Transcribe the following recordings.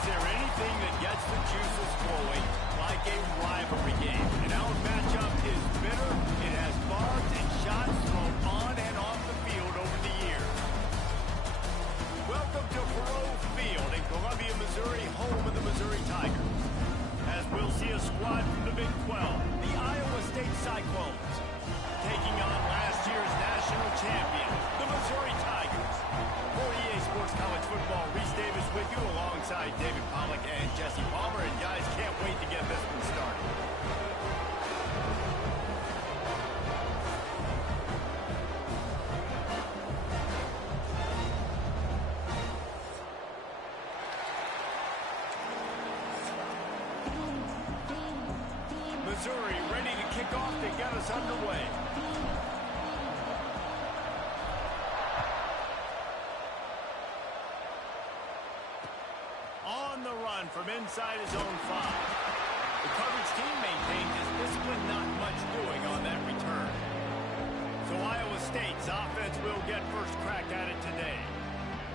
Is there anything that gets the juices flowing like a rivalry game? And our matchup is bitter. It has barbs and shots thrown on and off the field over the years. Welcome to Poohs Field in Columbia, Missouri, home of the Missouri Tigers. As we'll see a squad from the Big 12, the Iowa State Cyclones, taking on last year's national champion, the Missouri Tigers. For EA Sports College Football, Reese Davis with you alongside David Pollack and Jesse Palmer. And guys, can't wait to get this one started. Missouri ready to kick off to get us underway. On the run from inside his own 5. The coverage team maintained his discipline, not much doing on that return. So Iowa State's offense will get first crack at it today.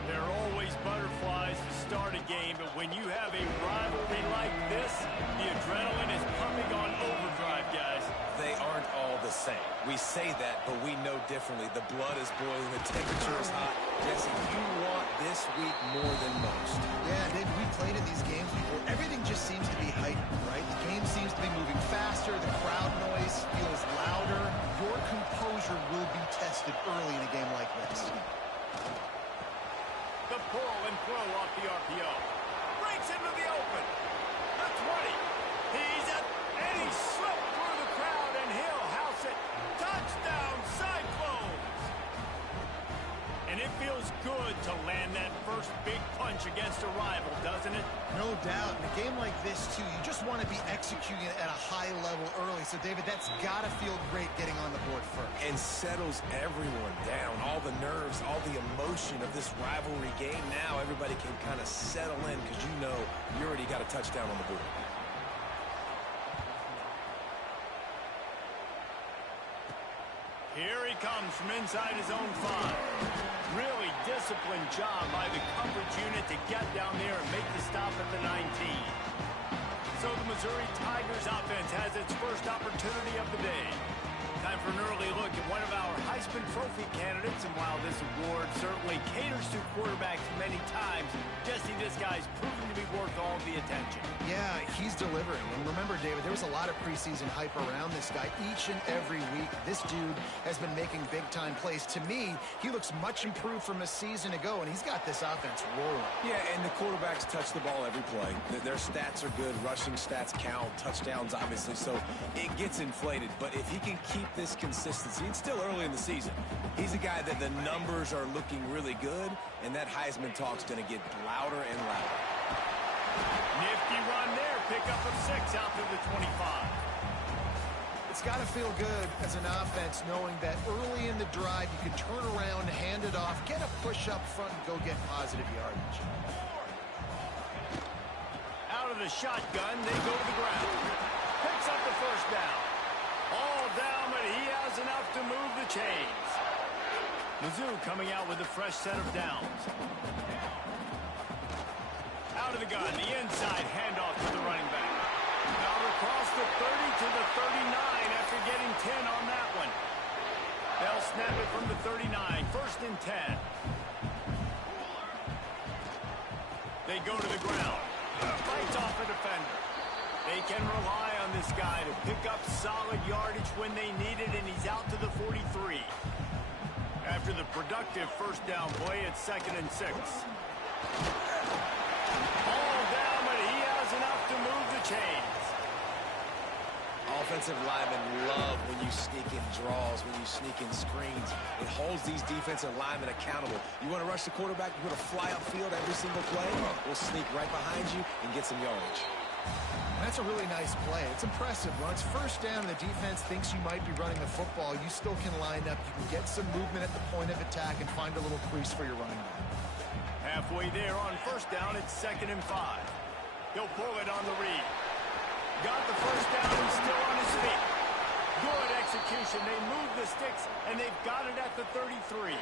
There are always butterflies to start a game, but when you have a rivalry like this, the adrenaline is pumping on overdrive, guys. They aren't all the same. We say that, but we know differently. The blood is boiling, the temperature is hot. Jesse, you want this week more than most. Yeah, Dave, we played in these games before. Everything just seems to be heightened, right? The game seems to be moving faster. The crowd noise feels louder. Your composure will be tested early in a game like this. The pull and throw off the RPO. Breaks into the open. The 20. He's at, and he slipped through the crowd, and he'll house it. Touchdown, Cyclones! And it feels good to land that first big punch against a rival, doesn't it? No doubt. In a game like this, too, you just want to be executing it at a high level early. So, David, that's got to feel great getting on the board first. And settles everyone down. All the nerves, all the emotion of this rivalry game. Now everybody can kind of settle in because you know you already got a touchdown on the board. Here he comes from inside his own 5. Really disciplined job by the coverage unit to get down there and make the stop at the 19. So the Missouri Tigers offense has its first opportunity of the day. Time for an early look at one of our Heisman Trophy candidates. And while this award certainly caters to quarterbacks many times, Jesse, this guy's proven to be worth all the attention. Yeah, he's delivering. And remember, David, there was a lot of preseason hype around this guy. Each and every week, this dude has been making big-time plays. To me, he looks much improved from a season ago, and he's got this offense rolling. Yeah, and the quarterbacks touch the ball every play. Their stats are good. Rushing stats count. Touchdowns, obviously. So it gets inflated. But if he can keep this consistency, it's still early in the season. He's a guy that the numbers are looking really good, and that Heisman talk's going to get louder and louder. Nifty run there. Pick up of 6 out to the 25. It's got to feel good as an offense knowing that early in the drive you can turn around, hand it off, get a push up front, and go get positive yardage. Out of the shotgun, they go to the ground. Picks up the first down. All down, but he has enough to move the chains. Mizzou coming out with a fresh set of downs. Out of the gun, the inside handoff to the running back. Out across the 30 to the 39 after getting 10 on that one. They'll snap it from the 39, 1st and 10. They go to the ground. Fights off a defender. They can rely on this guy to pick up solid yardage when they need it, and he's out to the 43. After the productive first down play, it's 2nd and 6. All down, but he has enough to move the chains. Offensive linemen love when you sneak in draws, when you sneak in screens. It holds these defensive linemen accountable. You want to rush the quarterback, you want to fly upfield every single play, we'll sneak right behind you and get some yardage. That's a really nice play. It's impressive. When it's first down and the defense thinks you might be running the football, you still can line up. You can get some movement at the point of attack and find a little crease for your running back. Halfway there on first down, it's 2nd and 5. He'll pull it on the read. Got the first down and still on his feet. Good execution. They move the sticks, and they've got it at the 33.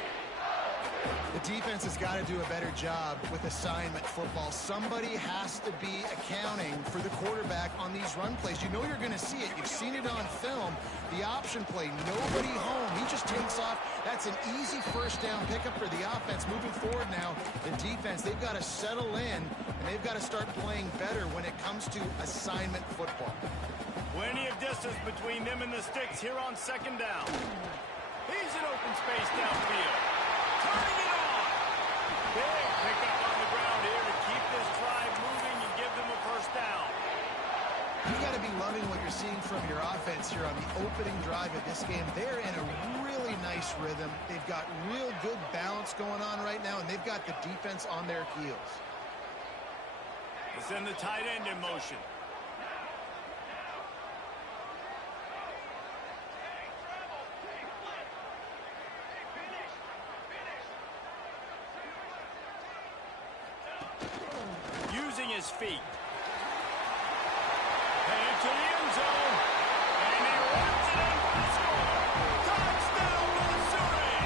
The defense has got to do a better job with assignment football. Somebody has to be accounting for the quarterback on these run plays. You know you're going to see it. You've seen it on film. The option play, nobody home. He just takes off. That's an easy first down pickup for the offense. Moving forward now, the defense, they've got to settle in, and they've got to start playing better when it comes to assignment football. Plenty of distance between them and the sticks here on second down. He's in open space downfield. Turning it on. Big pickup on the ground here to keep this drive moving and give them a first down. You've got to be loving what you're seeing from your offense here on the opening drive of this game. They're in a really nice rhythm. They've got real good balance going on right now, and they've got the defense on their heels. They send the tight end in motion. Using his feet. Headed to the end zone. And he runs it in for the score. Touchdown, Missouri!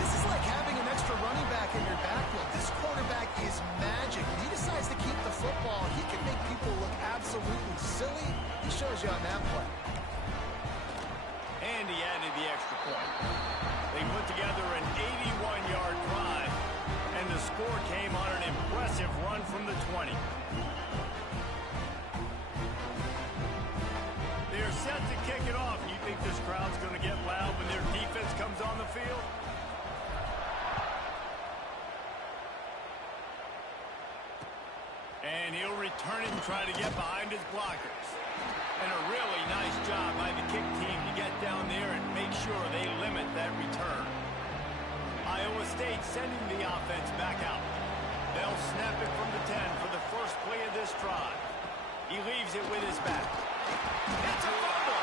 This is like having an extra running back in your backfield. This quarterback is magic. When he decides to keep the football, he can make people look absolutely silly. He shows you on that play. And he added the extra point. They put together an 81-yard drive. And the score came on an impressive run from the 20. They're set to kick it off. You think this crowd's going to get loud when their defense comes on the field? And he'll return it and try to get behind his blockers. And a really nice job by the kick team to get down there and make sure they limit that return. Iowa State sending the offense back out. They'll snap it from the 10 for the first play of this drive. He leaves it with his back. It's a fumble.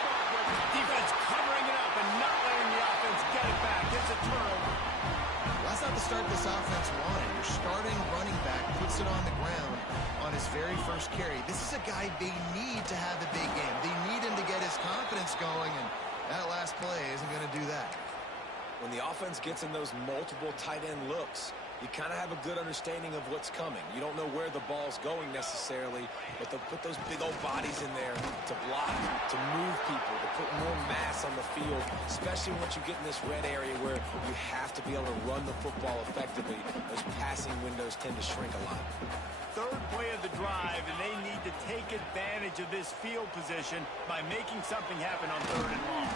Defense covering it up and not letting the offense get it back. It's a turnover. Well, that's not the start this offense wanted. Your starting running back puts it on the ground on his very first carry. This is a guy they need to have the big game. They need him to get his confidence going, and that last play isn't going to do that. When the offense gets in those multiple tight end looks, you kind of have a good understanding of what's coming. You don't know where the ball's going necessarily, but they'll put those big old bodies in there to block, to move people, to put more mass on the field, especially once you get in this red area where you have to be able to run the football effectively. Those passing windows tend to shrink a lot. Third play of the drive, and they need to take advantage of this field position by making something happen on third and long.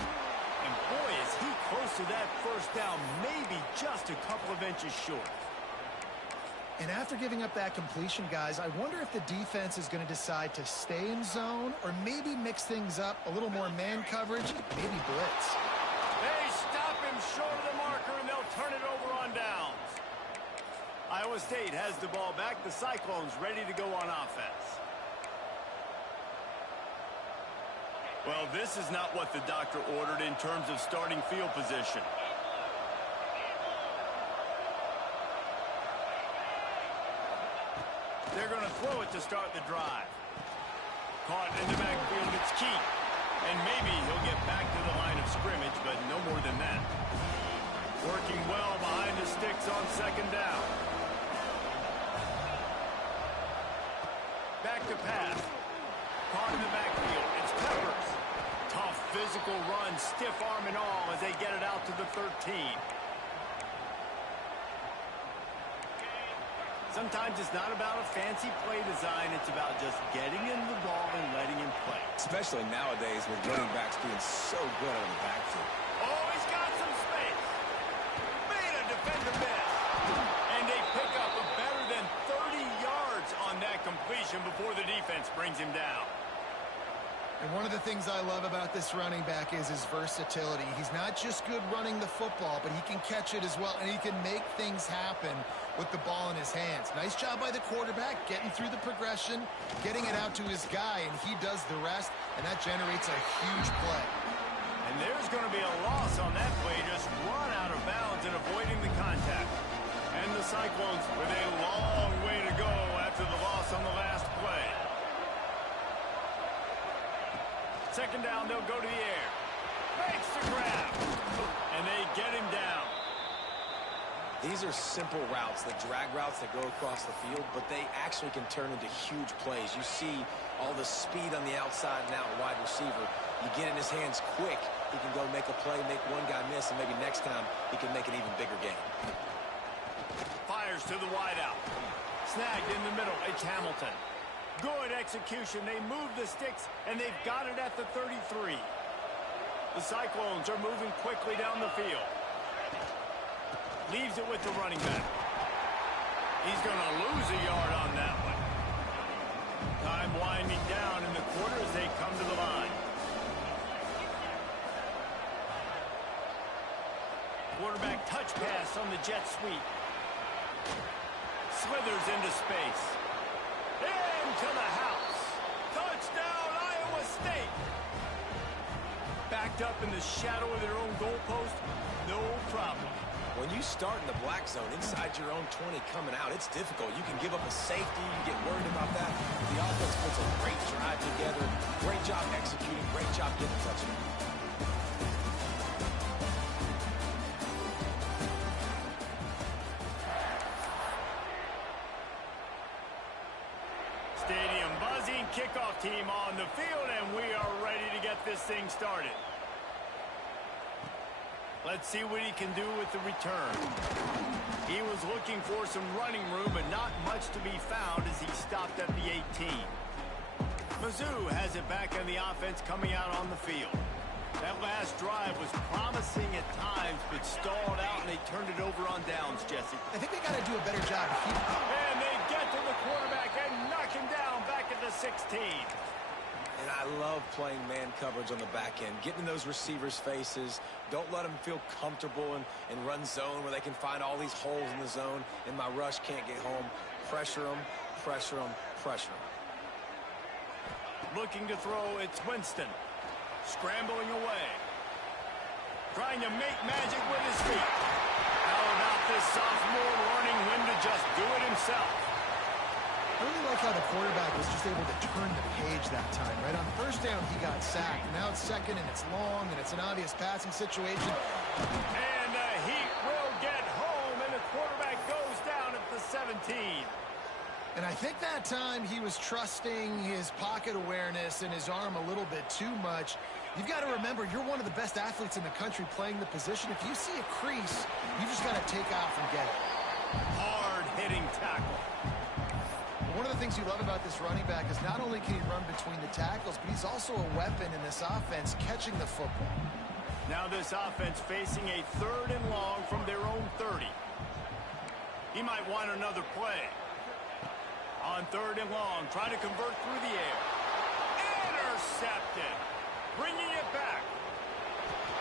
And boy, is he close to that first down, maybe just a couple of inches short. And after giving up that completion, guys, I wonder if the defense is going to decide to stay in zone or maybe mix things up, a little more man coverage, maybe blitz. They stop him short of the marker, and they'll turn it over on downs. Iowa State has the ball back. The Cyclones ready to go on offense. Well, this is not what the doctor ordered in terms of starting field position. They're going to throw it to start the drive. Caught in the backfield, it's key. And maybe he'll get back to the line of scrimmage, but no more than that. Working well behind the sticks on second down. Back to pass. Caught in the backfield, it's Peppers. Tough physical run, stiff arm and all as they get it out to the 13. Sometimes it's not about a fancy play design. It's about just getting him the ball and letting him play. Especially nowadays with running backs being so good out of the backfield. Oh, he's got some space. Made a defender miss. And they pick up a better than 30 yards on that completion before the defense brings him down. And one of the things I love about this running back is his versatility. He's not just good running the football, but he can catch it as well, and he can make things happen with the ball in his hands. Nice job by the quarterback, getting through the progression, getting it out to his guy, and he does the rest, and that generates a huge play. And there's going to be a loss on that play, just run out of bounds and avoiding the contact. And the Cyclones with a long way to go after the loss on the last play. Second down, they'll go to the air. Makes the grab. And they get him down. these are simple routes, the drag routes that go across the field, but they actually can turn into huge plays. You see all the speed on the outside now, wide receiver. You get in his hands quick, he can go make a play, make one guy miss, and maybe next time he can make an even bigger gain. Fires to the wideout. Snagged in the middle. It's Hamilton. Good execution. They move the sticks, and they've got it at the 33. The Cyclones are moving quickly down the field. Leaves it with the running back. He's going to lose a yard on that one. Time winding down in the quarter as they come to the line. Quarterback touch pass on the jet sweep. Slithers into space. Into the house. Touchdown, Iowa State. Backed up in the shadow of their own goalpost, no problem. When you start in the black zone inside your own 20 coming out, it's difficult. You can give up a safety. You get worried about that. The offense puts a great drive together. Great job executing. Great job getting a touchdown. Stadium buzzing, kickoff team on the field, and we are ready to get this thing started. Let's see what he can do with the return. He was looking for some running room, but not much to be found as he stopped at the 18. Mizzou has it back on the offense coming out on the field. That last drive was promising at times, but stalled out, and they turned it over on downs, Jesse. I think they got to do a better job of keeping up. And they get to the quarterback and knock him down back at the 16. And I love playing man coverage on the back end, getting in those receivers' faces. Don't let them feel comfortable and run zone where they can find all these holes in the zone, and my rush can't get home. Pressure them, pressure them, pressure them. Looking to throw, it's Winston. Scrambling away. Trying to make magic with his feet. How about this sophomore learning when to just do it himself? I really like how the quarterback was just able to turn the page that time, right? On first down, he got sacked. Now it's second, and it's long, and it's an obvious passing situation. And the Heat will get home, and the quarterback goes down at the 17. And I think that time he was trusting his pocket awareness and his arm a little bit too much. You've got to remember, you're one of the best athletes in the country playing the position. If you see a crease, you just got to take off and get it. Hard-hitting tackle. One of the things you love about this running back is not only can he run between the tackles, but he's also a weapon in this offense catching the football. Now this offense facing a 3rd and long from their own 30. He might want another play. On 3rd and long, trying to convert through the air. Intercepted. Bringing it back.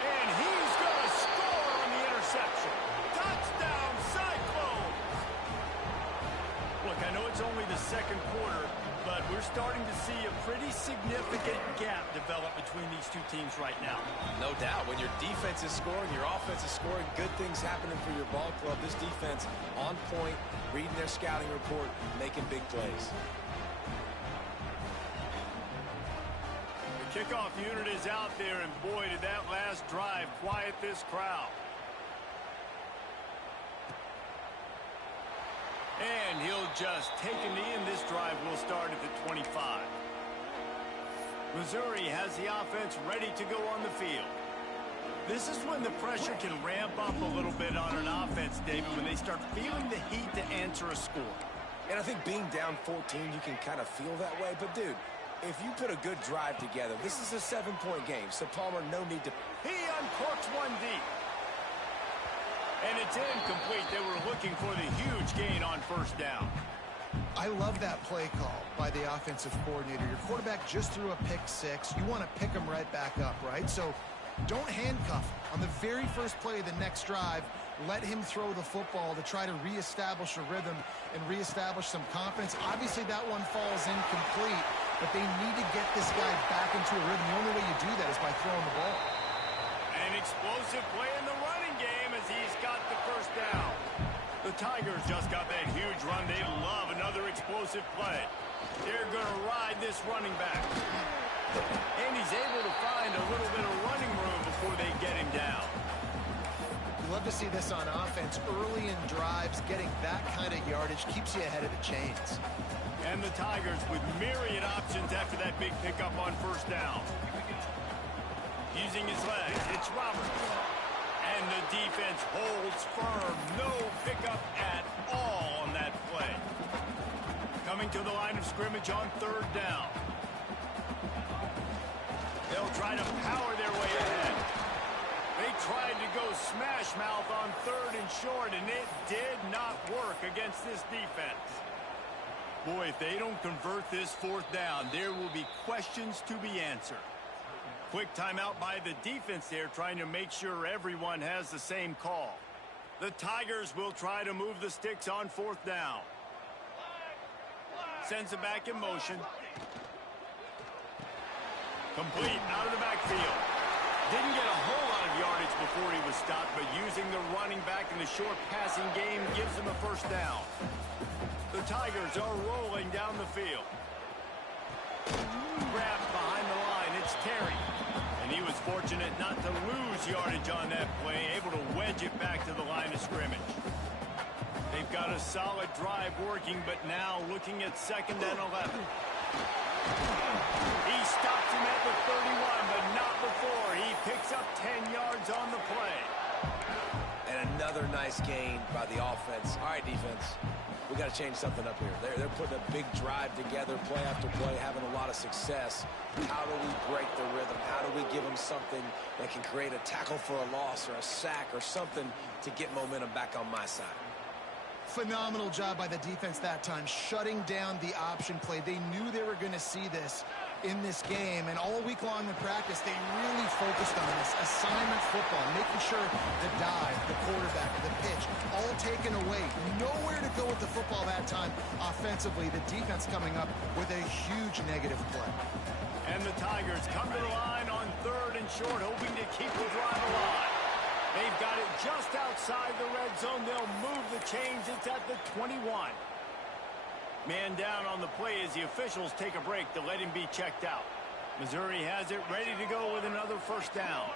And he's going to score on the interception. Touchdown, Cyclones! Look, I know it's only the 2nd quarter, but we're starting to see a pretty significant gap develop between these two teams right now. No doubt. When your defense is scoring, your offense is scoring, good things happening for your ball club. This defense on point, reading their scouting report, making big plays. The kickoff unit is out there, and boy, did that last drive quiet this crowd. And he'll just take a knee, and this drive will start at the 25. Missouri has the offense ready to go on the field. This is when the pressure can ramp up a little bit on an offense, David, when they start feeling the heat to answer a score. And I think being down 14, you can kind of feel that way. But, dude, if you put a good drive together, this is a 7-point game. So, Palmer, no need to... He uncorks one deep. And it's incomplete. They were looking for the huge gain on 1st down. I love that play call by the offensive coordinator. Your quarterback just threw a pick 6. You want to pick him right back up, right? So don't handcuff him. On the very first play of the next drive, let him throw the football to try to reestablish a rhythm and reestablish some confidence. Obviously, that one falls incomplete, but they need to get this guy back into a rhythm. The only way you do that is by throwing the ball. An explosive play in the running game as he's got the 1st down. The Tigers just got that huge run. They love another explosive play. They're going to ride this running back. And he's able to find a little bit of running room before they get him down. You love love to see this on offense. Early in drives, getting that kind of yardage keeps you ahead of the chains. And the Tigers with myriad options after that big pickup on first down. Using his legs, it's Roberts. And the defense holds firm. No pickup at all on that play. Coming to the line of scrimmage on third down. They'll try to power their way ahead. They tried to go smash mouth on third and short, and it did not work against this defense. Boy, if they don't convert this fourth down, there will be questions to be answered. Quick timeout by the defense there, trying to make sure everyone has the same call. The Tigers will try to move the sticks on fourth down. Sends it back in motion. Complete out of the backfield. Didn't get a whole lot of yardage before he was stopped, but using the running back in the short passing game gives him a first down. The Tigers are rolling down the field. Grabbed behind the line, it's Terry. And he was fortunate not to lose yardage on that play, able to wedge it back to the line of scrimmage. They've got a solid drive working, but now looking at 2nd and 11. He stops him at the 31, but not before. He picks up 10 yards on the play. And another nice gain by the offense. All right, defense. We got to change something up here. They're putting a big drive together, play after play, having a lot of success. How do we break the rhythm? How do we give them something that can create a tackle for a loss or a sack or something to get momentum back on my side? Phenomenal job by the defense that time, shutting down the option play. They knew they were going to see this in this game, and all week long in practice, they really focused on this assignment football, making sure the dive, the quarterback, the pitch, all taken away. Nowhere to go with the football that time offensively. The defense coming up with a huge negative play. And the Tigers come to the line on 3rd and short, hoping to keep the drive alive. They've got it just outside the red zone. They'll move the chains. It's at the 21. Man down on the play as the officials take a break to let him be checked out. Missouri has it ready to go with another first down.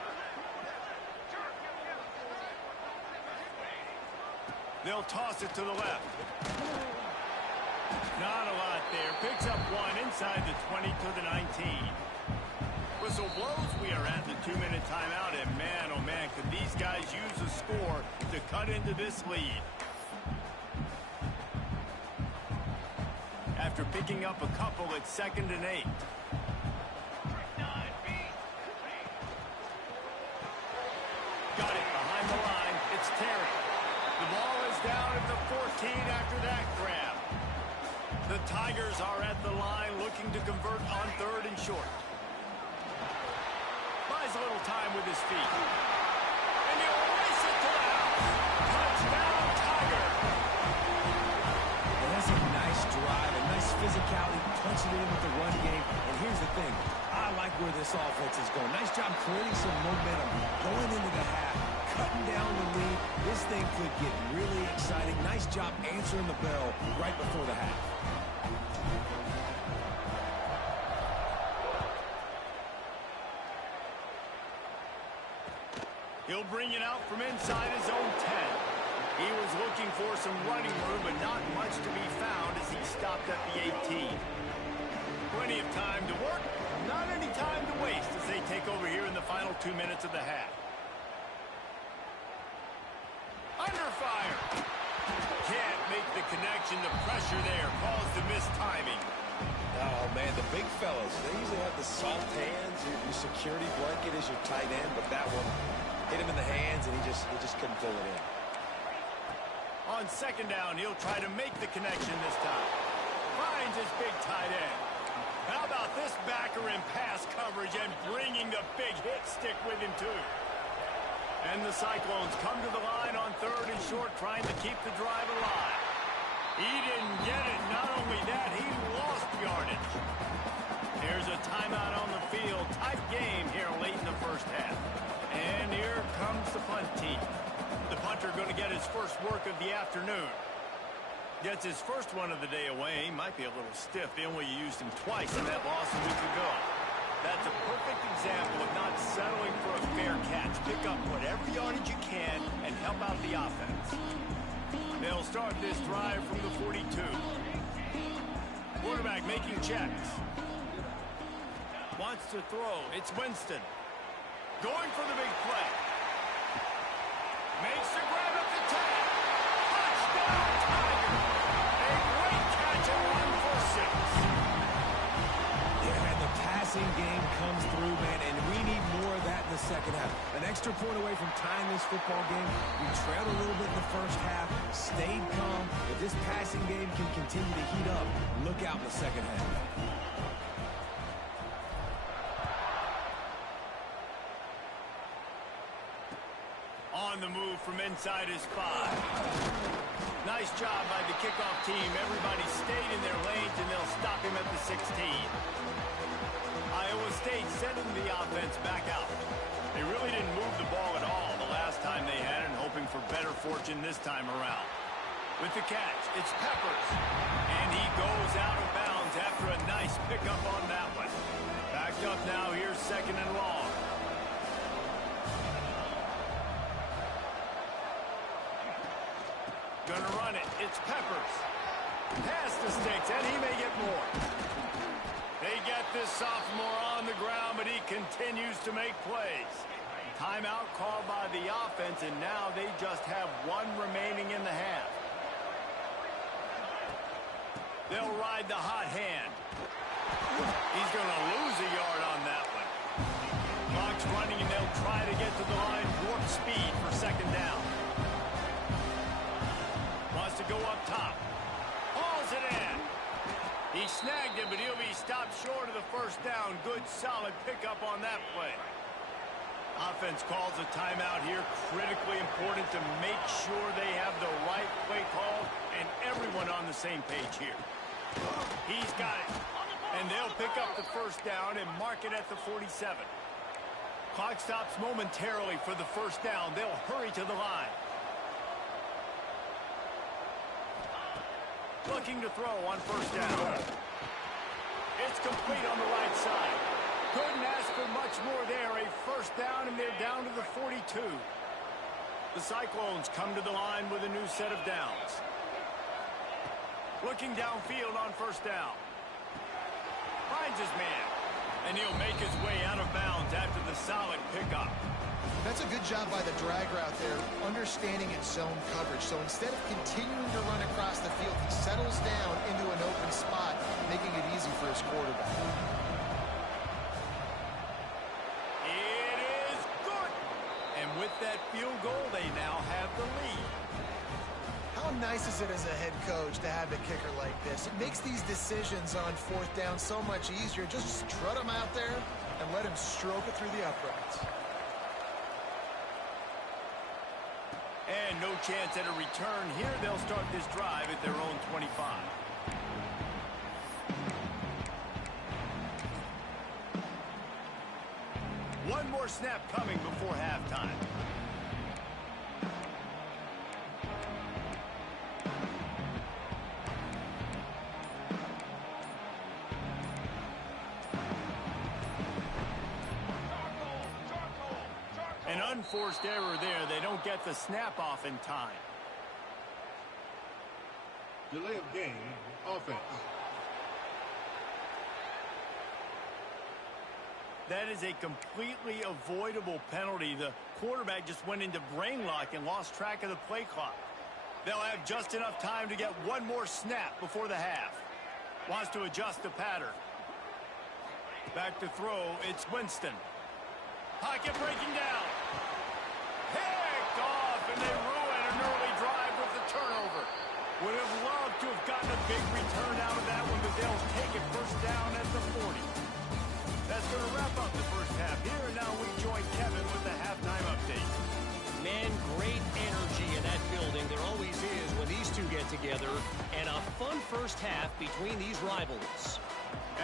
They'll toss it to the left. Not a lot there. Picks up one inside the 20 to the 19. Whistle blows. We are at the 2-minute timeout, and man, oh man, could these guys use a score to cut into this lead. After picking up a couple at 2nd and 8. Got it behind the line. It's Terry. The ball is down at the 14 after that grab. The Tigers are at the line looking to convert on 3rd and short. Buys a little time with his feet. And he'll race it to the house. Touchdown, Tiger. And that's a nice drive, a nice physicality, punching it in with the run game. And here's the thing. I like where this offense is going. Nice job creating some momentum going into the half, cutting down the lead. This thing could get really exciting. Nice job answering the bell right before the half. He'll bring it out from inside his own 10. He was looking for some running room, but not much to be found as he stopped at the 18. Plenty of time to work, not any time to waste as they take over here in the final 2 minutes of the half. Under fire. Can't make the connection. The pressure there caused the missed timing. Oh, man, the big fellas, they usually have the soft hands. Your security blanket is your tight end, but that one hit him in the hands, and he just couldn't fill it in. On 2nd down, he'll try to make the connection this time. Finds his big tight end. How about this backer in pass coverage and bringing the big hit stick with him, too. And the Cyclones come to the line on 3rd and short, trying to keep the drive alive. He didn't get it. Not only that, he lost yardage. Here's a timeout on the field. Tight game here late in the first half. And here comes the punt team. The punter going to get his first work of the afternoon. Gets his first one of the day away. He might be a little stiff. They only used him twice in that loss a week ago. That's a perfect example of not settling for a fair catch. Pick up whatever yardage you can and help out the offense. They'll start this drive from the 42. Quarterback making checks. Wants to throw. It's Winston. Going for the big play. Makes the grab at the 10. Touchdown, Tiger. A great catch and run for 6. Yeah, man, the passing game comes through, man, and we need more of that in the second half. An extra point away from tying this football game. We trailed a little bit in the first half, stayed calm. If this passing game can continue to heat up, look out in the second half. On the move from inside his 5. Nice job by the kickoff team. Everybody stayed in their lanes, and they'll stop him at the 16. Iowa State sending the offense back out. They really didn't move the ball at all the last time they had it, and hoping for better fortune this time around. With the catch, it's Peppers. And he goes out of bounds after a nice pickup on that one. Backed up now, here's 2nd and long. Gonna run it. It's Peppers. Pass the sticks, and he may get more. They get this sophomore on the ground, but he continues to make plays. Timeout called by the offense, and now they just have 1 remaining in the half. They'll ride the hot hand. He's going to lose a yard on that one. Clock's running, and they'll try to get to the line warp speed for 2nd down. Wants to go up top. Hauls it in. He snagged it, but he'll be stopped short of the 1st down. Good, solid pickup on that play. Offense calls a timeout here. Critically important to make sure they have the right play call and everyone on the same page here. He's got it. And they'll pick up the 1st down and mark it at the 47. Clock stops momentarily for the 1st down. They'll hurry to the line. Looking to throw on 1st down. It's complete on the right side. Couldn't ask for much more there. A 1st down, and they're down to the 42. The Cyclones come to the line with a new set of downs. Looking downfield on 1st down. Finds his man. And he'll make his way out of bounds after the solid pickup. That's a good job by the drag route there, understanding its zone coverage. So instead of continuing to run across the field, he settles down into an open spot, making it easy for his quarterback. It is good. And with that field goal, they now have the lead. How nice is it as a head coach to have a kicker like this? It makes these decisions on 4th down so much easier. Just strut him out there and let him stroke it through the uprights. And no chance at a return here. They'll start this drive at their own 25. One more snap coming before halftime. An unforced error there. They don't get the snap off in time. Delay of game, offense. That is a completely avoidable penalty. The quarterback just went into brain lock and lost track of the play clock. They'll have just enough time to get one more snap before the half. Wants to adjust the pattern. Back to throw. It's Winston. Pocket breaking down. Picked off, and they ruin an early drive with the turnover. Would have loved to have gotten a big return out of that one, but they'll take it 1st down at the 40. That's going to wrap up the 1st half here, and now we join Kevin with the halftime update. Man, great energy in that building. There always is when these two get together, and a fun 1st half between these rivals.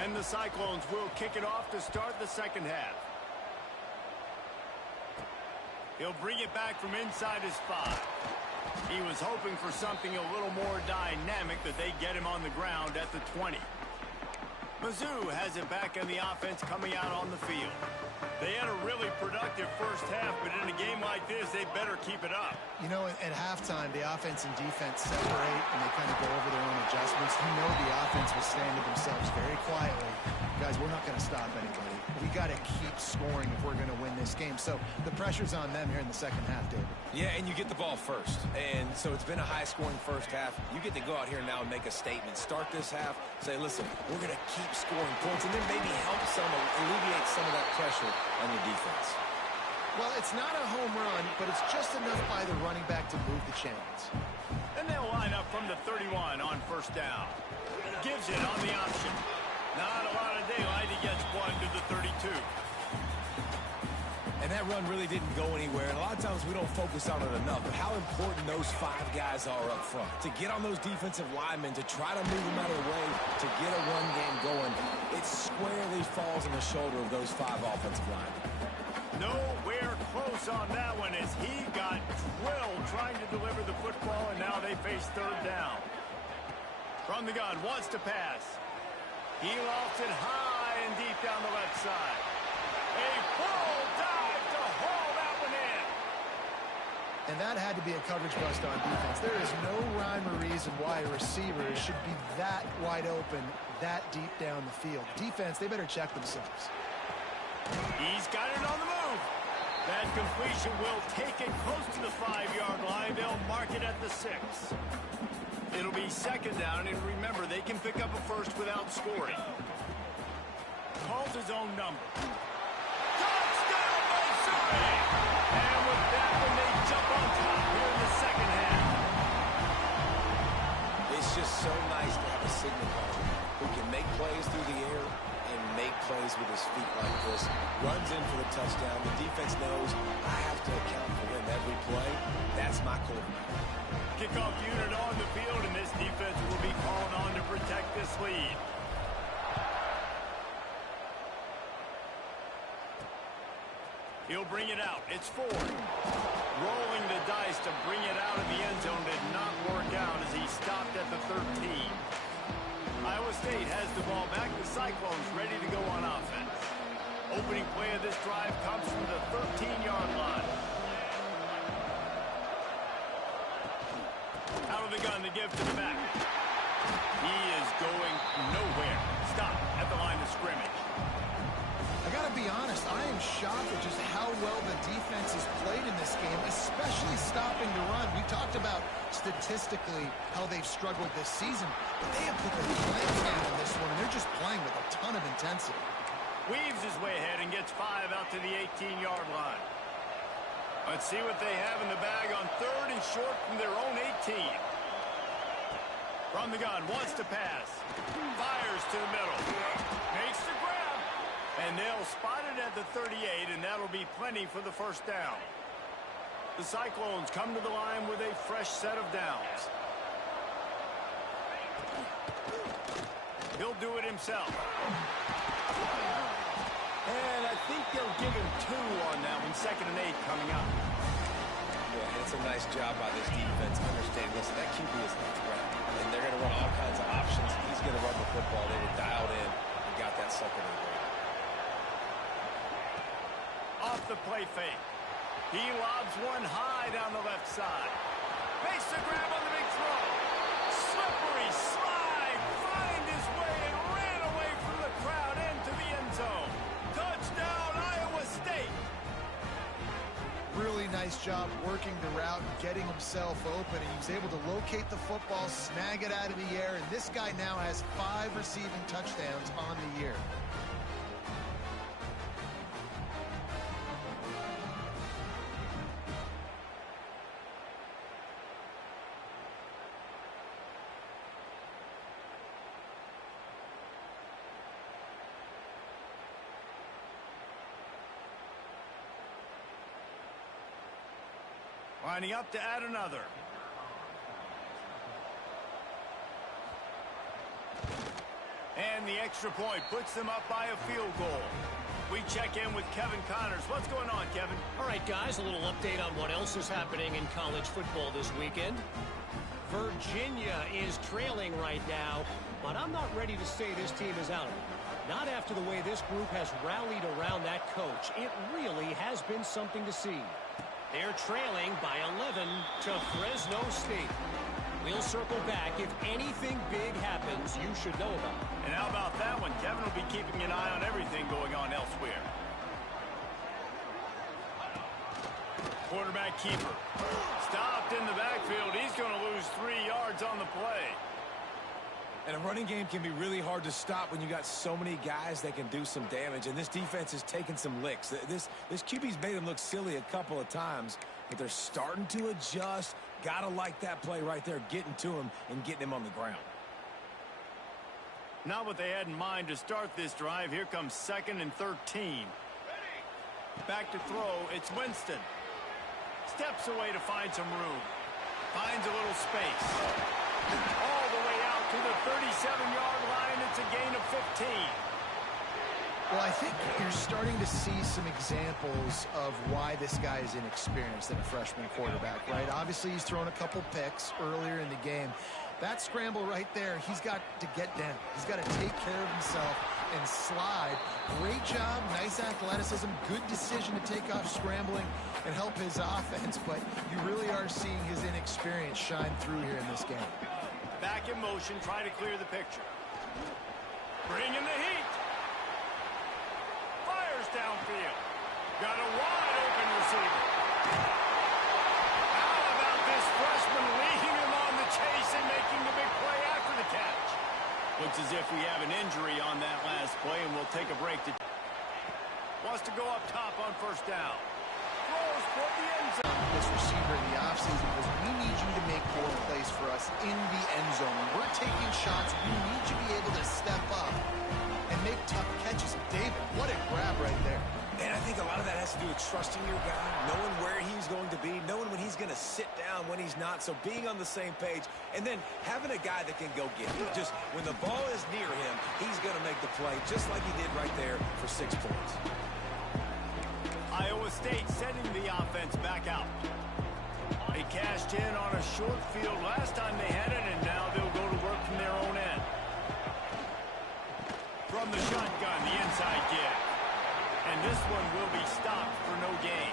And the Cyclones will kick it off to start the 2nd half. He'll bring it back from inside his 5. He was hoping for something a little more dynamic, but they get him on the ground at the 20. Mizzou has it back in the offense coming out on the field. They had a really productive first half, but in a game like this, they better keep it up. You know, at halftime, the offense and defense separate, and they kind of go over their own adjustments. You know the offense was saying to themselves very quietly, guys, we're not going to stop anybody. We got to keep scoring if we're going to win this game. So the pressure's on them here in the second half, David. Yeah, and you get the ball first. And so it's been a high-scoring first half. You get to go out here now and make a statement. Start this half, say, listen, we're going to keep scoring points, and then maybe help alleviate some of that pressure on your defense. Well, it's not a home run, but it's just enough by the running back to move the chains. And they'll line up from the 31 on first down. Gives it on the option. Not a lot of daylight. He gets one to the 32. And that run really didn't go anywhere. And a lot of times we don't focus on it enough. But how important those 5 guys are up front. To get on those defensive linemen, to try to move them out of the way, to get a run game going, it squarely falls on the shoulder of those 5 offensive linemen. Nowhere close on that one as he got drilled trying to deliver the football, and now they face third down. From the gun, wants to pass. He lofts it high and deep down the left side. A full dive to haul that one in. And that had to be a coverage bust on defense. There is no rhyme or reason why a receiver should be that wide open, that deep down the field. Defense, they better check themselves. He's got it on the move. That completion will take it close to the 5-yard line. They'll mark it at the 6. It'll be second down, and remember, they can pick up a first without scoring. Calls his own number. Touchdown, Missouri! And with that one, they jump on top here in the second half. It's just so nice to have a signal caller who can make plays through the air and make plays with his feet like this. Runs in for the touchdown. The defense knows I have to account for him every play. That's my quarterback. Kickoff unit on the field, and this defense will be called on to protect this lead. He'll bring it out. It's 4. Rolling the dice to bring it out of the end zone did not work out as he stopped at the 13. Iowa State has the ball back. The Cyclones ready to go on offense. Opening play of this drive comes from the 13-yard line. Out of the gun to give to the back. He is going nowhere. Stop at the line of scrimmage. I got to be honest, I am shocked at just how well the defense has played in this game, especially stopping the run. We talked about statistically how they've struggled this season, but they have put the clamps down on this one, and they're just playing with a ton of intensity. Weaves his way ahead and gets 5 out to the 18-yard line. Let's see what they have in the bag on 3rd and short from their own 18. From the gun, wants to pass. Fires to the middle. Makes the grab. And they'll spot it at the 38, and that'll be plenty for the first down. The Cyclones come to the line with a fresh set of downs. He'll do it himself. And I think they'll give him 2 on that one. 2nd and 8 coming up. Yeah, it's a nice job by this defense. Understand, listen, that QB is a threat. And they're going to run all kinds of options. He's going to run the football. They were dialed in and got that sucker in there. Off the play fake. He lobs one high down the left side. Makes the grab on the big throw. Slippery slide. Find his way and ran away from the crowd into the end zone. Touchdown, Iowa State. Really nice job working the route and getting himself open, and he was able to locate the football, snag it out of the air, and this guy now has 5 receiving touchdowns on the year. Lining up to add another. And the extra point puts them up by a field goal. We check in with Kevin Connors. What's going on, Kevin? All right, guys, a little update on what else is happening in college football this weekend. Virginia is trailing right now, but I'm not ready to say this team is out of it. Not after the way this group has rallied around that coach. It really has been something to see. They're trailing by 11 to Fresno State. We'll circle back. If anything big happens, you should know about it. And how about that one? Kevin will be keeping an eye on everything going on elsewhere. Quarterback keeper. Stopped in the backfield. He's going to lose 3 yards on the play. And a running game can be really hard to stop when you got so many guys that can do some damage. And this defense is taking some licks. This QB's made them look silly a couple of times, but they're starting to adjust. Gotta like that play right there, getting to him and getting him on the ground. Not what they had in mind to start this drive. Here comes 2nd and 13. Back to throw. It's Winston. Steps away to find some room. Finds a little space. All the way out to the 37-yard line. It's a gain of 15. Well, I think you're starting to see some examples of why this guy is inexperienced in a freshman quarterback, right? Obviously, he's thrown a couple picks earlier in the game. That scramble right there, he's got to get down. He's got to take care of himself and slide. Great job, nice athleticism, good decision to take off scrambling and help his offense, but you really are seeing his inexperience shine through here in this game. Back in motion, trying to clear the picture. Bring in the heat. Fires downfield. Got a wide open receiver. How about this freshman leading him on the chase and making the big play after the catch? Looks as if we have an injury on that last play, and we'll take a break. Wants to go up top on first down. Throws toward the end zone. This receiver in the offseason was, we need you to make more plays for us in the end zone. When we're taking shots, we need you to be able to step up and make tough catches. David, what a grab right there. And I think a lot of that has to do with trusting your guy, knowing where he's going to be, knowing when he's going to sit down, when he's not. So being on the same page, and then having a guy that can go get it. Just when the ball is near him, he's going to make the play, just like he did right there for 6 points. Iowa State sending the offense back out. They cashed in on a short field last time they had it, and now they'll go to work from their own end. From the shotgun, the inside kick. And this one will be stopped for no gain.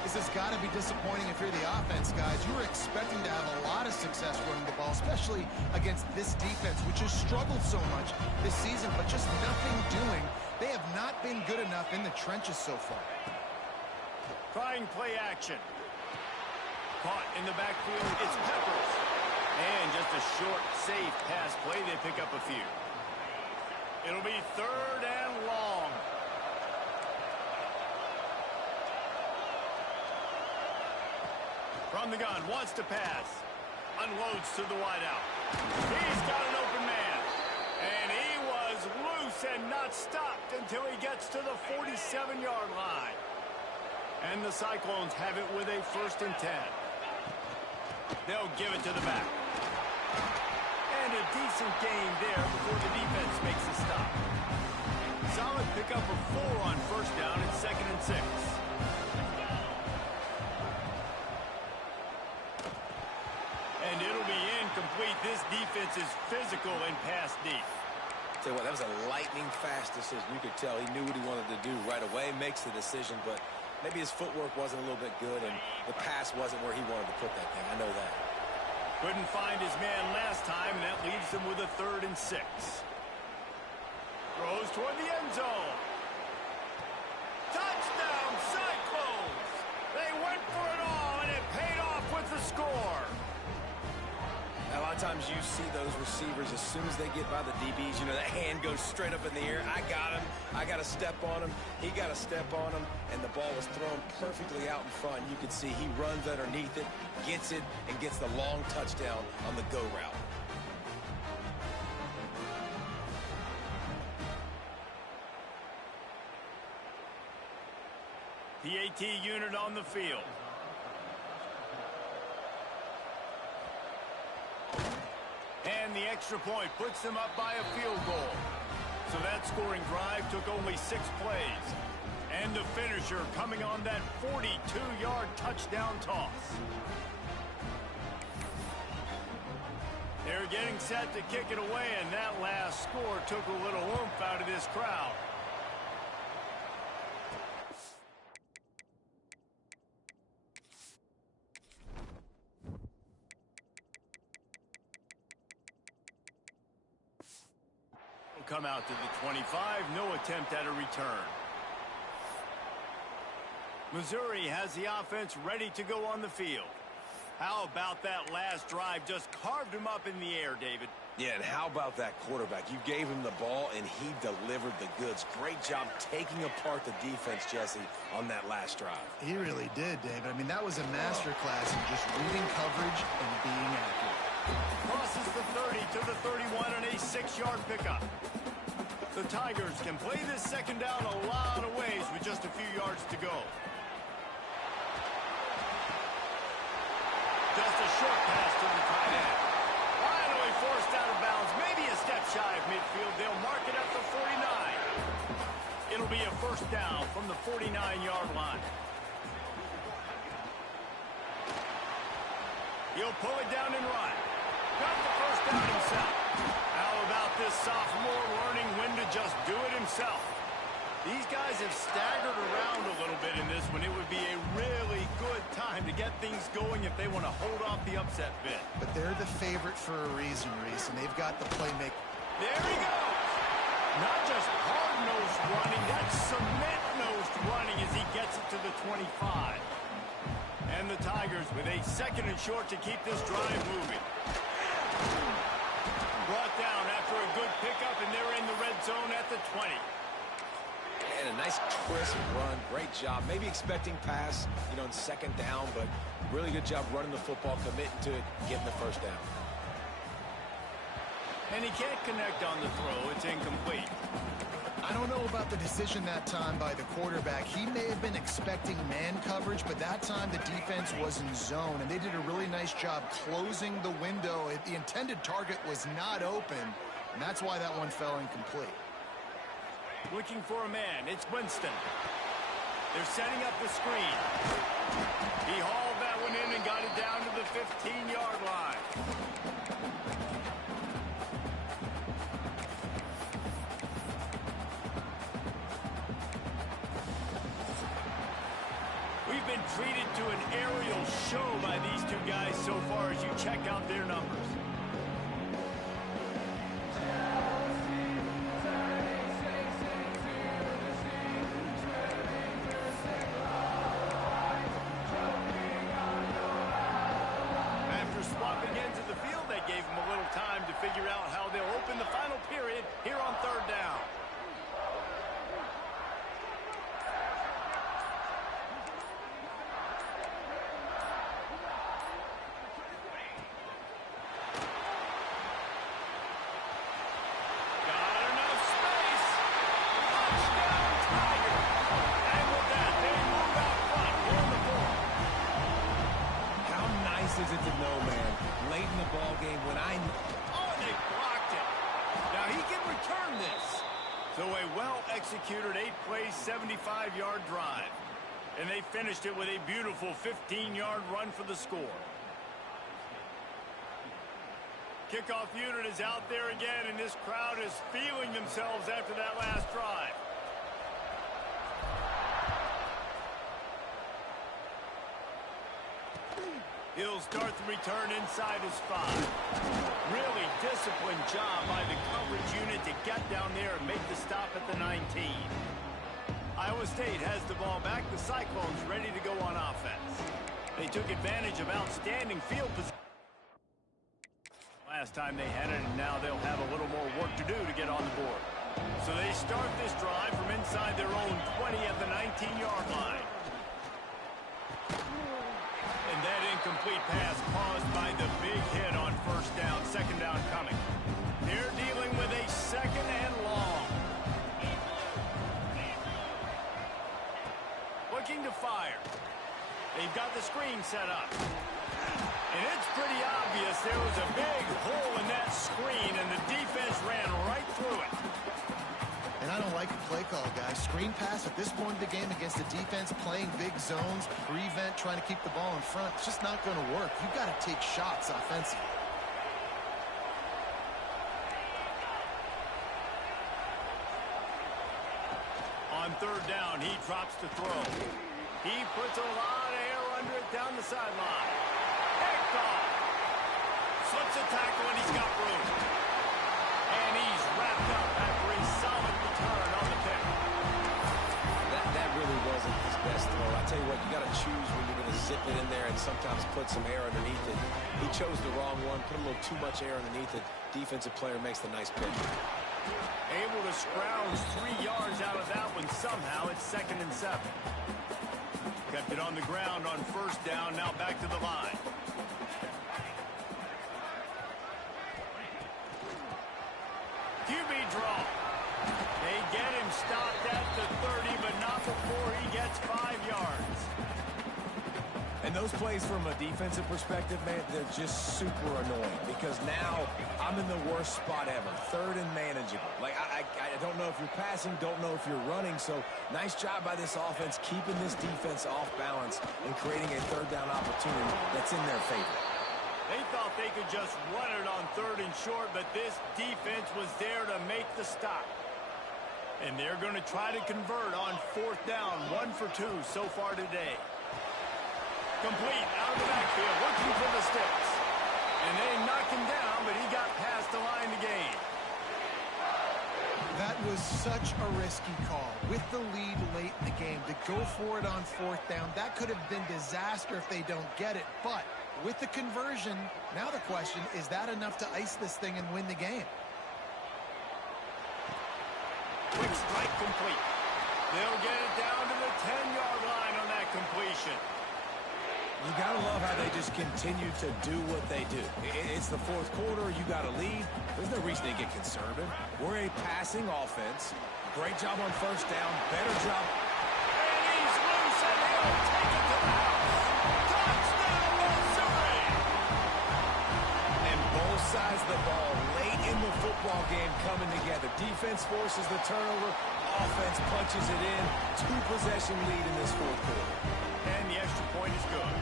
This has got to be disappointing if you're the offense, guys. You were expecting to have a lot of success running the ball, especially against this defense, which has struggled so much this season, but just nothing doing. They have not been good enough in the trenches so far. Trying play action. Caught in the backfield, it's Peppers. And just a short, safe pass play, they pick up a few. It'll be 3rd and long. From the gun, wants to pass. Unloads to the wideout. He's got an open man. And he was loose and not stopped until he gets to the 47-yard line. And the Cyclones have it with a 1st and 10. They'll give it to the back. And a decent gain there before the defense makes a stop. Solid pickup of 4 on first down and 2nd and 6. And it'll be incomplete. This defense is physical and pass deep. Tell you what, that was a lightning-fast decision. You could tell he knew what he wanted to do right away, makes the decision, but maybe his footwork wasn't a little bit good, and the pass wasn't where he wanted to put that thing. I know that. Couldn't find his man last time, and that leaves him with a 3rd and 6. Throws toward the end zone. Touchdown, Cyclones! They went for it all, and it paid off with the score. A lot of times you see those receivers, as soon as they get by the DBs, you know, that hand goes straight up in the air. I got him. I got to step on him. He got to step on him. And the ball was thrown perfectly out in front. You can see he runs underneath it, gets it, and gets the long touchdown on the go route. PAT unit on the field. And the extra point puts them up by a field goal. So that scoring drive took only 6 plays. And the finisher coming on that 42-yard touchdown toss. They're getting set to kick it away, and that last score took a little oomph out of this crowd. Come out to the 25, no attempt at a return. Missouri has the offense ready to go on the field. How about that last drive? Just carved him up in the air, David. Yeah, and how about that quarterback? You gave him the ball, and he delivered the goods. Great job taking apart the defense, Jesse, on that last drive. He really did, David. I mean, that was a masterclass in just reading coverage and being accurate. Crosses the 30 to the 31 and a 6-yard pickup. The Tigers can play this second down a lot of ways with just a few yards to go. Just a short pass to the tight end. Finally forced out of bounds, maybe a step shy of midfield. They'll mark it at the 49. It'll be a first down from the 49-yard line. He'll pull it down and run. Got the first down himself. How about this sophomore learning when to just do it himself? These guys have staggered around a little bit in this one. It would be a really good time to get things going if they want to hold off the upset bid. But they're the favorite for a reason, Reese, and they've got the playmaker. There he goes. Not just hard-nosed running, that's cement-nosed running as he gets it to the 25. And the Tigers with a second and short to keep this drive moving. Brought down after a good pickup, and they're in the red zone at the 20. And a nice crisp run. Great job. Maybe expecting pass, in second down, but really good job running the football, committing to it, getting the first down. And he can't connect on the throw. It's incomplete. I don't know about the decision that time by the quarterback. He may have been expecting man coverage, but that time the defense was in zone, and they did a really nice job closing the window. The intended target was not open, and that's why that one fell incomplete. Looking for a man. It's Winston. They're setting up the screen. He hauled that one in and got it down to the 15-yard line. We've been treated to an aerial show by these two guys so far as you check out their numbers. After swapping ends of the field, that gave them a little time to figure out how they'll open the final period here on third down. Is it to know, man, late in the ball game when Oh, they blocked it. Now he can return this. So a well-executed 8-play, 75-yard drive. And they finished it with a beautiful 15-yard run for the score. Kickoff unit is out there again, and this crowd is feeling themselves after that last drive. He'll start the return inside his 5. Really disciplined job by the coverage unit to get down there and make the stop at the 19. Iowa State has the ball back. The Cyclones ready to go on offense. They took advantage of outstanding field position last time they had it, and now they'll have a little more work to do to get on the board. So they start this drive from inside their own 20 at the 19-yard line. And that incomplete pass caused by the big hit on first down, second down coming. They're dealing with a second and long. Looking to fire. They've got the screen set up. And it's pretty obvious there was a big hole in that screen, and the defense ran right through it. And I don't like the play call, guys. Screen pass at this point of the game against the defense, playing big zones, prevent, trying to keep the ball in front. It's just not going to work. You've got to take shots offensively. third down. He drops to throw. He puts a lot of air under it down the sideline. Picked off. Slips a tackle, and he's got room. And he's wrapped up after a solid return on the pick. That really wasn't his best throw. I tell you what, you got to choose when you're going to zip it in there and sometimes put some air underneath it. He chose the wrong one, put a little too much air underneath it. Defensive player makes the nice pick. Able to scrounge 3 yards out of that one somehow. It's 2nd and 7. Kept it on the ground on first down. Now back to the line. QB draw. They get him stopped at the 30, but not before he gets 5 yards. And those plays from a defensive perspective, man, they're just super annoying because now I'm in the worst spot ever. 3rd and manageable. Like, I don't know if you're passing, don't know if you're running. So nice job by this offense keeping this defense off balance and creating a 3rd down opportunity that's in their favor. They thought they could just run it on 3rd and short, but this defense was there to make the stop. And they're going to try to convert on 4th down. 1 for 2 so far today. Complete out of the backfield, looking for the sticks. And they knock him down, but he got past the line to gain. That was such a risky call. With the lead late in the game, to go for it on 4th down, that could have been disaster if they don't get it. But with the conversion, now the question, is that enough to ice this thing and win the game? Quick strike complete. They'll get it down to the 10-yard line on that completion. You got to love how they just continue to do what they do. It's the 4th quarter. You got to lead. There's no reason to get conservative. We're a passing offense. Great job on first down. Better job. And he's loose, and he'll take it to the house. Touchdown, Missouri! And both sides of the ball late in the football game coming together. Defense forces the turnover. Offense punches it in. 2-possession lead in this 4th quarter. And the extra point is good.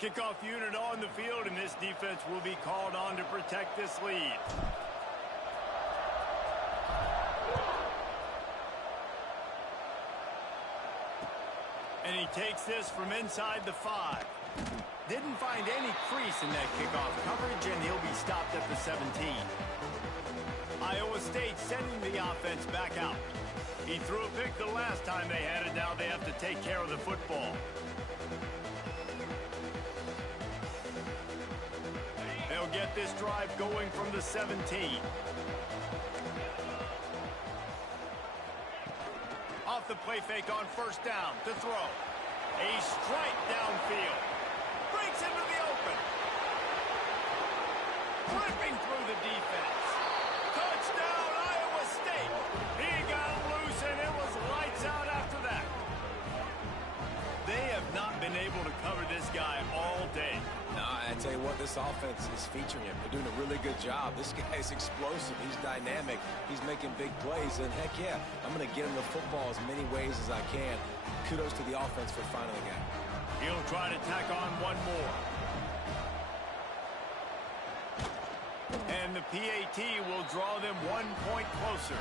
Kickoff unit on the field, and this defense will be called on to protect this lead. And he takes this from inside the 5. Didn't find any crease in that kickoff coverage, and he'll be stopped at the 17. Iowa State sending the offense back out. He threw a pick the last time they had it. Now they have to take care of the football. They'll get this drive going from the 17. Off the play fake on first down to throw. A strike downfield. Breaks into the open. Ripping through the defense. Touchdown, Iowa State. He got loose, and it was lights out after that. They have not been able to cover this guy all day. No, I tell you what, this offense is featuring him. They're doing a really good job. This guy's explosive. He's dynamic. He's making big plays. And heck yeah, I'm going to get him the football as many ways as I can. Kudos to the offense for finding the guy. He'll try to tack on one more. And the PAT will draw them 1 point closer.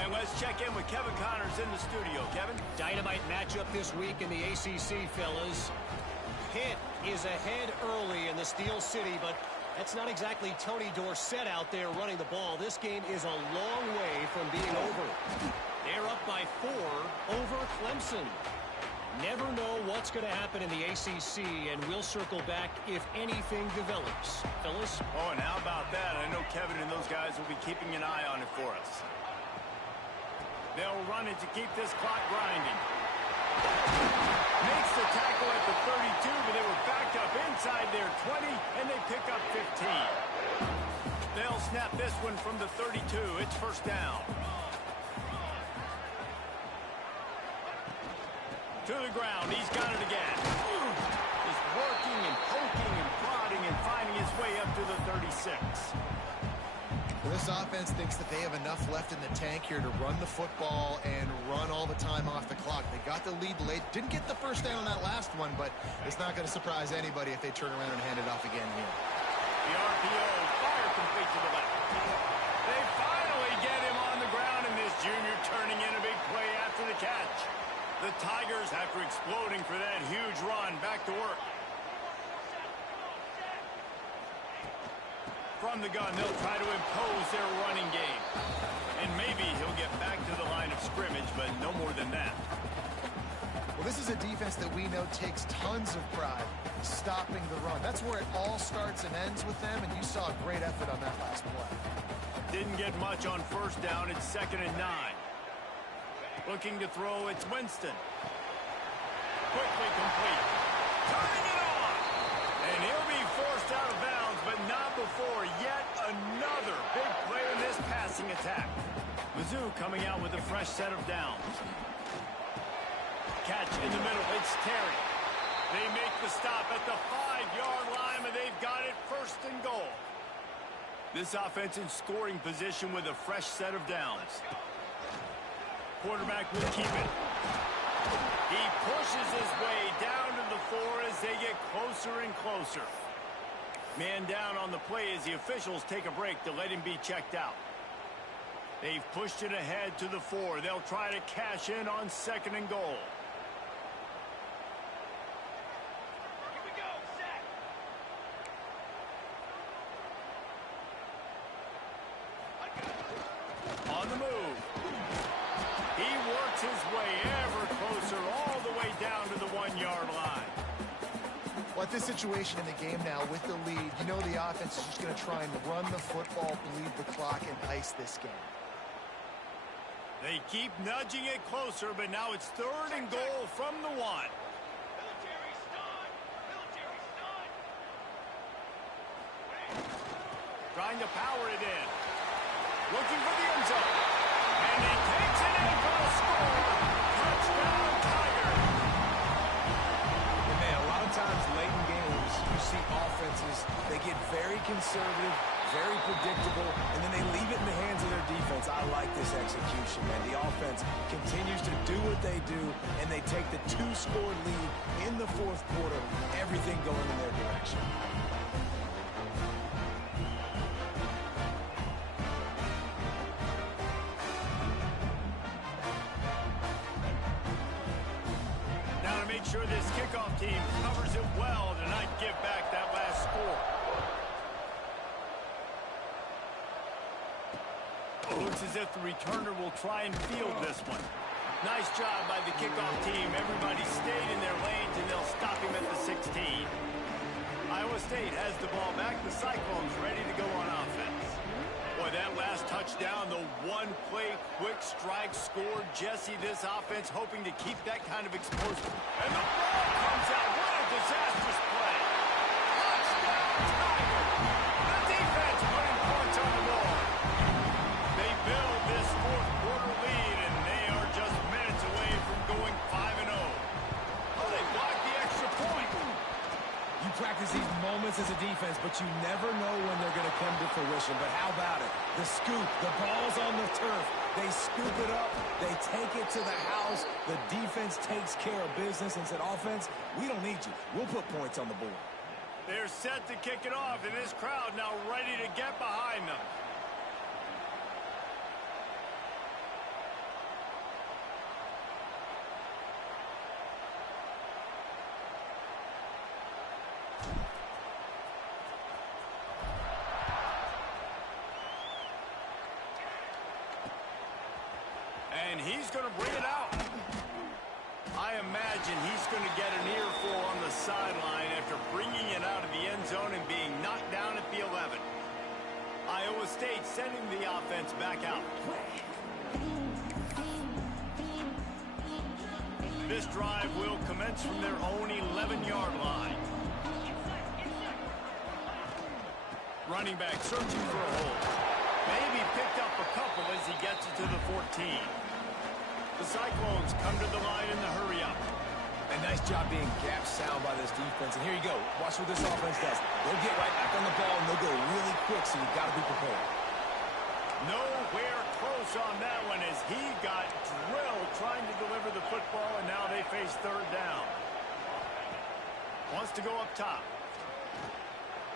And let's check in with Kevin Connors in the studio. Kevin? Dynamite matchup this week in the ACC, fellas. Pitt is ahead early in the Steel City, but that's not exactly Tony Dorsett out there running the ball. This game is a long way from being over. They're up by 4 over Clemson. Never know what's going to happen in the ACC, and we'll circle back if anything develops. Fellas? Oh, and how about that? I know Kevin and those guys will be keeping an eye on it for us. They'll run it to keep this clock grinding. Makes the tackle at the 32, but they were backed up inside their 20, and they pick up 15. They'll snap this one from the 32. It's first down. To the ground. He's got it again. Just working and poking and prodding and finding his way up to the 36. Well, this offense thinks that they have enough left in the tank here to run the football and run all the time off the clock. They got the lead late. Didn't get the first down on that last one, but it's not going to surprise anybody if they turn around and hand it off again here. The RPO, fire complete to the left. They finally get him on the ground, and this junior turning in a big play after the catch. The Tigers, after exploding for that huge run, back to work. From the gun, they'll try to impose their running game. And maybe he'll get back to the line of scrimmage, but no more than that. Well, this is a defense that we know takes tons of pride stopping the run. That's where it all starts and ends with them, and you saw a great effort on that last play. Didn't get much on first down. It's 2nd and 9. Looking to throw, it's Winston. Quickly complete. Turning it on! And he'll be forced out of bounds, but not before yet another big play in this passing attack. Mizzou coming out with a fresh set of downs. Catch in the middle, it's Terry. They make the stop at the 5-yard line, and they've got it 1st and goal. This offense in scoring position with a fresh set of downs. Quarterback will keep it. He pushes his way down to the 4 as they get closer and closer. Man down on the play as the officials take a break to let him be checked out. They've pushed it ahead to the 4. They'll try to cash in on 2nd and goal. Here we go, set. On the move. He works his way ever closer all the way down to the 1-yard line. Well, at this situation in the game now with the lead, you know the offense is just going to try and run the football, bleed the clock, and ice this game. They keep nudging it closer, but now it's 3rd and goal from the 1. Military stun. Military stun. Trying to power it in. Looking for the end zone. And he takes it in for the score. Touchdown, Tiger. And man, a lot of times late in games, you see offenses, they get very conservative, very predictable, and then they leave it in the hands of their defense. I like this execution, man. The offense continues to do what they do, and they take the 2-score lead in the 4th quarter, everything going in their direction. Now to make sure this kickoff team covers it well to not give back that last score. Looks as if the returner will try and field this one. Nice job by the kickoff team. Everybody stayed in their lanes, and they'll stop him at the 16. Iowa State has the ball back. The Cyclones ready to go on offense. Boy, that last touchdown, the one-play quick strike scored. Jesse, this offense hoping to keep that kind of explosive. And the ball comes out. What a disastrous play. Touchdown, Tiger. The defense putting points on the board. They build this 4th quarter lead, and they are just minutes away from going 5-0. Oh, they blocked the extra point. You practice these moments as a defense, but you never know when they're going to come to fruition. But how about it? The scoop, the ball's on the turf. They scoop it up. They take it to the house. The defense takes care of business and said, offense, we don't need you. We'll put points on the board. They're set to kick it off, and this crowd now ready to get behind them. And he's going to bring it out. I imagine he's going to get an earful on the sideline after bringing it out of the end zone and being knocked down at the 11. Iowa State sending the offense back out. This drive will commence from their own 11-yard line. Running back searching for a hole. Maybe picked up a couple as he gets it to the 14. The Cyclones come to the line in the hurry-up. A nice job being gap sound by this defense. And here you go. Watch what this offense does. They'll get right back on the ball, and they'll go really quick, so you've got to be prepared. Nowhere close on that one as he got drilled trying to deliver the football, and now they face third down. Wants to go up top.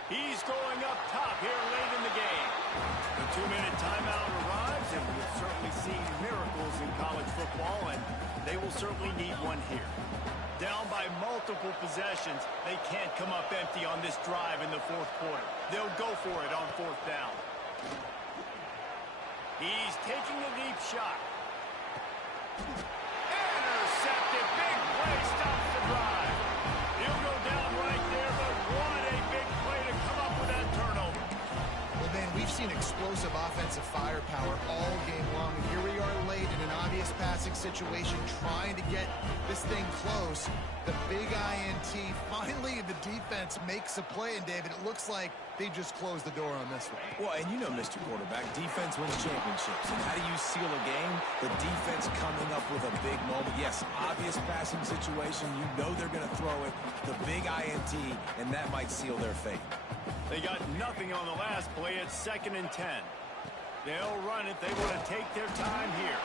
He's going up top here late in the game. The 2-minute timeout arrives, and we've certainly seen miracles in college football, and they will certainly need one here. Down by multiple possessions, they can't come up empty on this drive in the fourth quarter. They'll go for it on fourth down. He's taking a deep shot. Intercepted. Big play stops the drive. He'll go down right there, but what a big play to come up with that turnover. Well, man, we've seen explosive offensive firepower all game long. And here we are late in an obvious passing situation, trying to get this thing close. The big INT. Finally, the defense makes a play. And, David, it looks like they just closed the door on this one. Well, and you know, Mr. Quarterback, defense wins championships. And how do you seal a game? The defense coming up with a big moment. Yes, obvious passing situation. You know they're going to throw it. The big INT, and that might seal their fate. They got nothing on the last play. It's 2nd and 10. They'll run it. They want to take their time here.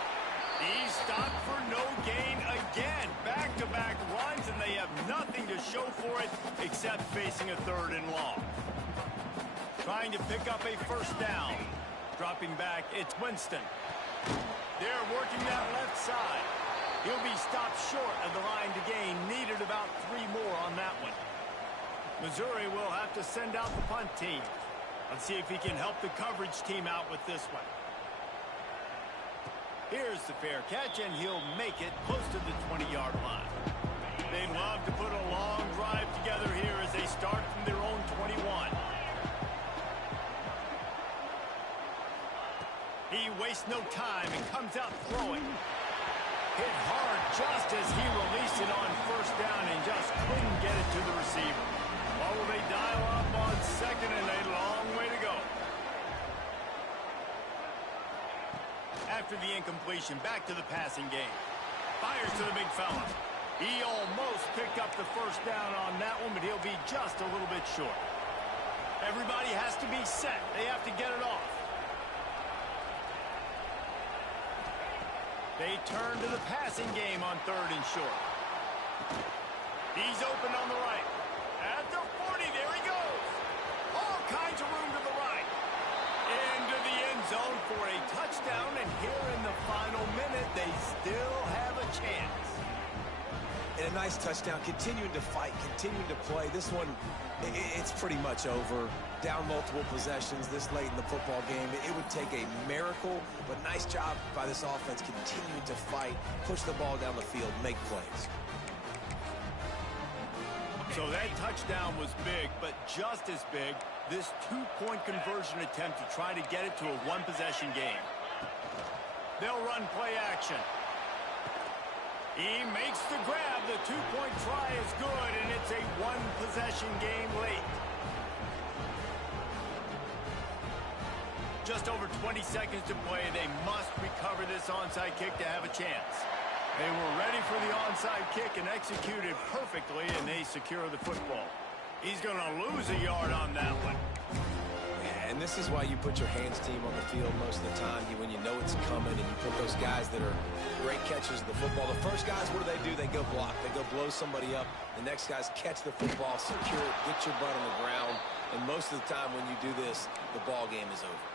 He's stopped for no gain again. Back-to-back runs, and they have nothing to show for it except facing a 3rd and long. Trying to pick up a first down. Dropping back, it's Winston. They're working that left side. He'll be stopped short of the line to gain. Needed about 3 more on that one. Missouri will have to send out the punt team. Let's see if he can help the coverage team out with this one. Here's the fair catch, and he'll make it close to the 20-yard line. They'd love to put a long drive together here as they start from their own 21. He wastes no time and comes out throwing. Hit hard just as he released it on first down and just couldn't get it to the receiver. Or will they dial up on 2nd and a long way to go? After the incompletion, back to the passing game. Fires to the big fella. He almost picked up the first down on that one, but he'll be just a little bit short. Everybody has to be set. They have to get it off. They turn to the passing game on 3rd and short. He's open on the right. At the 40, there he goes. All kinds of room to the right. Into the end zone for a touchdown, and here in the final minute, they still have a chance. And a nice touchdown, continuing to fight, continuing to play. This one, it's pretty much over. Down multiple possessions this late in the football game. It would take a miracle, but nice job by this offense continuing to fight, push the ball down the field, make plays. So that touchdown was big, but just as big, this 2-point conversion attempt to try to get it to a 1-possession game. They'll run play action. He makes the grab. The 2-point try is good, and it's a 1-possession game late. Just over 20 seconds to play. They must recover this onside kick to have a chance. They were ready for the onside kick and executed perfectly, and they secure the football. He's going to lose a yard on that one. And this is why you put your hands team on the field most of the time, when you know it's coming, and you put those guys that are great catchers of the football. The first guys, what do? They go block. They go blow somebody up. The next guys catch the football, secure it, get your butt on the ground. And most of the time when you do this, the ball game is over.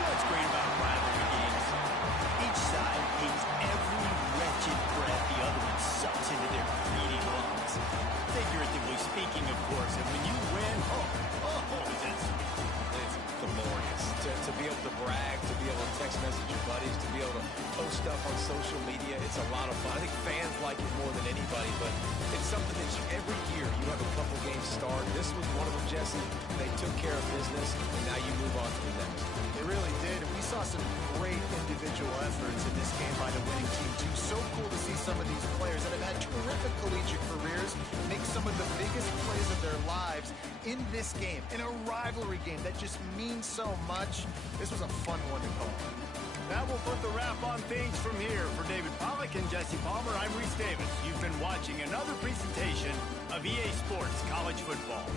What's great about rivalry games? Each side hates every wretched breath the other one sucks into their greedy lungs. Figuratively speaking, of course, and when you win, It's glorious to be able to brag, to be able to text message your buddies, to be able to post stuff on social media. It's a lot of fun. I think fans like it more than anybody, but it's something that every year you have a couple games start. This was one of them, Jesse. They took care of business, and now you move on to the next. They really did. We saw some great individual efforts in this game by the winning team. 2 so cool to see some of these players that have had terrific collegiate careers make some of the biggest plays of their lives in this game, in a rivalry game that just means so much. This was a fun one to call. That will put the wrap on things from here. For David Pollack and Jesse Palmer, I'm Reese Davis. You've been watching another presentation of EA Sports College Football.